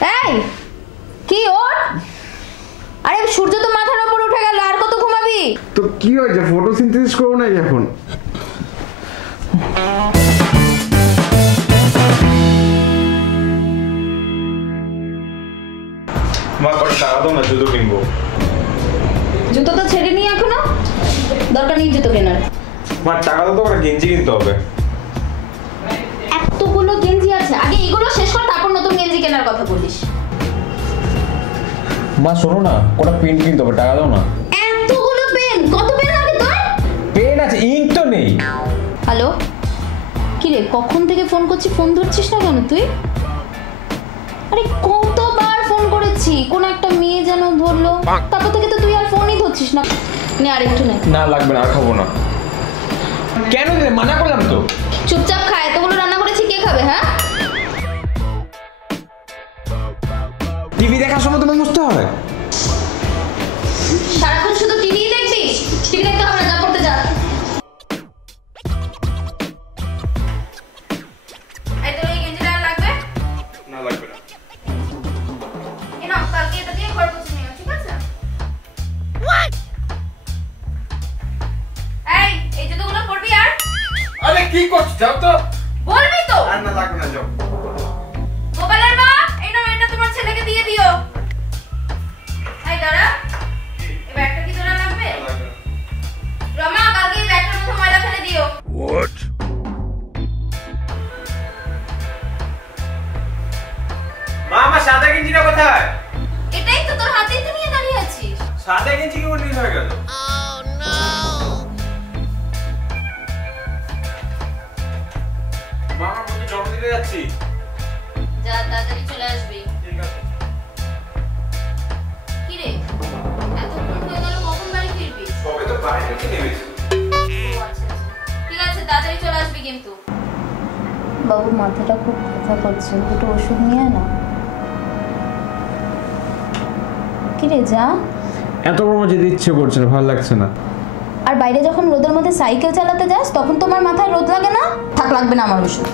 এই কি ওর? আরে সূর্য তো মাথার উপর উঠে গেল, আর কত ঘুমাবি? তো কি হয়েছে, ফটোসিনথেসিস করব না এখন? মা কত টাকা দাও না, জুতো কিনবো। জুতো তো ছেড়ে নি এখনো, দরকার নেই জুতো কেনার। মা টাকা দাও তো, একটা গেঞ্জি কিনতে হবে। এতগুলো গেঞ্জি আছে, আগে এগুলো শেষ কর, তারপর নতুন গেঞ্জি কেনার কথা বলিস। মা শোনো না, কোটা পেন কিনতে হবে, টাকা দাও না। এতগুলো পেন, কত পেন লাগে তোর? পেন আছে, ইঙ্ক তো নেই। হ্যালো, কি রে, কখন থেকে ফোন করছি, ফোন ধরছিস না কেন তুই? আরে কতবার ফোন করেছি, কোন একটা মেয়ে যেন ধরলো, তারপর থেকে তো তুই আর ফোনই ধরছিস না। নে আর একটু নে। না লাগবে না, আর খাবো না। কেন দিলে, মানা করলাম তো। চুপচাপ খা, এতগুলো রান্না করেছি, কে খাবে? হ্যাঁ, টিভি দেখার সময় তোমার মুছতে হয়। সারাক্ষণ শুধু টিভি দেখবি? টিভি দেখতে হবে না, যা করতে যা। এই তোর এই গেঞ্জিটা আর লাগবে? না লাগবে না। এই নাও, কালকে এটা দিয়ে ঘর মুছে নিও, ঠিক আছে? এই জুতোগুলো পরবি আর? আরে কি করছিস, যাও তো। বলবি তো? আর না লাগবে না, যাও। গোপালের মা, এই নাও, এটা তোমার ছেলেকে দিয়ে দিও। এই দাঁড়া, এই ব্যাগটা কি তোরা লাগবে? রমা, কালকে এই ব্যাগটার মধ্যে ময়লা ফেলে দিও। What? মা, আমার সাদা গেঞ্জিটা কোথায়? এটাই তো তোর হাতেই তো নিয়ে দাঁড়িয়ে আছিস। সাদা গেঞ্জি কি উল্টে হয়ে গেল? মা, আমার বন্ধু জন্মদিনে যাচ্ছি। যা, তাড়াতাড়ি চলে আসবি। ঠিক আছে। কি রে, এতক্ষণ হয়ে গেল, কখন বাড়ি ফিরবি? সবে তো বাইরে থেকে নেমেছি। ও আচ্ছা, ঠিক আছে, তাড়াতাড়ি চলে আসবি কিন্তু। বাবুর মাথাটা খুব ব্যথা করছে, দুটো ওষুধ নিয়ে আয় না। কি রে, যা। এত বড় যেতে ইচ্ছে করছে না, ভালো লাগছে না। আর বাইরে যখন রোদের মধ্যে সাইকেল চালাতে যাস, তখন তোমার মাথায় রোদ লাগে না? থাক, লাগবে না আমার ওষুধ।